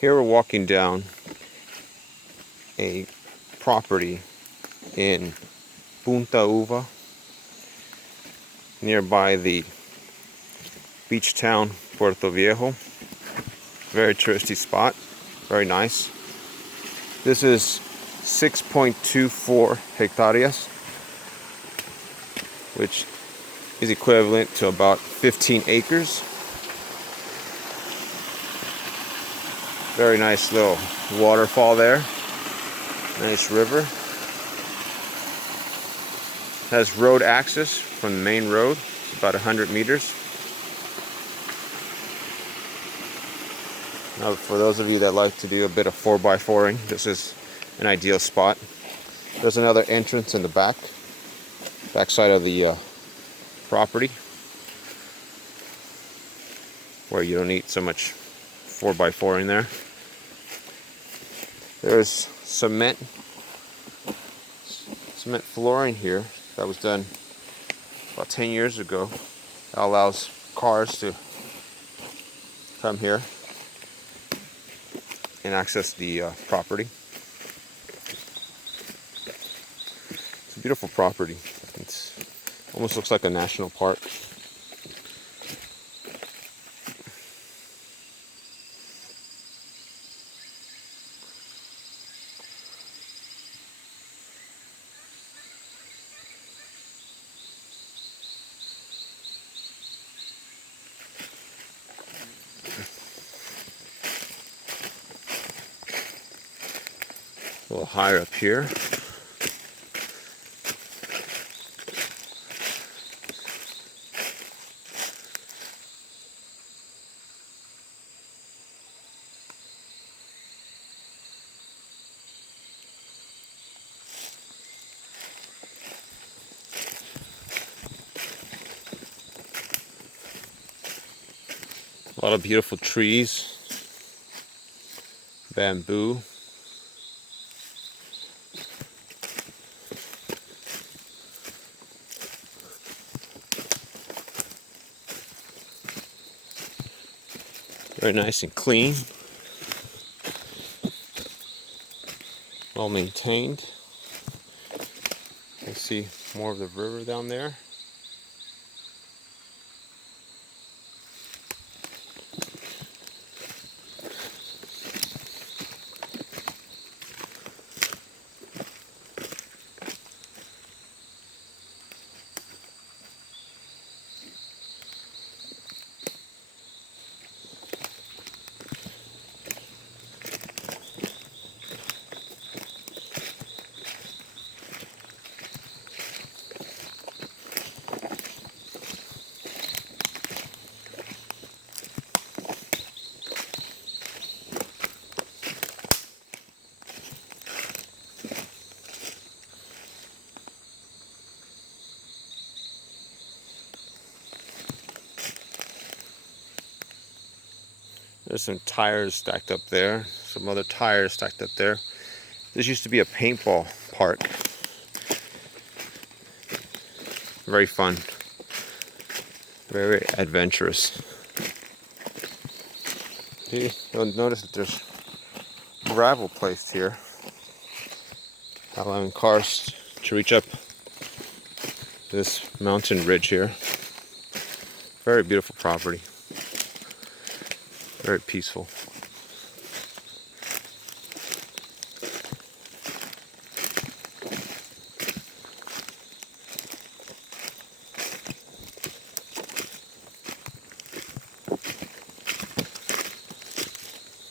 Here we're walking down a property in Punta Uva, nearby the beach town Puerto Viejo. Very touristy spot, very nice. This is 6.24 hectares, which is equivalent to about 15 acres. Very nice little waterfall there. Nice river. Has road access from the main road. It's about 100 meters. Now, for those of you that like to do a bit of 4x4ing, this is an ideal spot. There's another entrance in the back side of the property, where you don't need so much 4x4 in there. There's cement flooring here that was done about 10 years ago. That allows cars to come here and access the property. It's a beautiful property. It almost looks like a national park. A little higher up here. A lot of beautiful trees, bamboo. Very nice and clean, well maintained. You can see more of the river down there. There's some tires stacked up there, some other tires stacked up there. This used to be a paintball park. Very fun, very adventurous. You'll notice that there's gravel placed here, allowing cars to reach up this mountain ridge here. Very beautiful property. Very peaceful.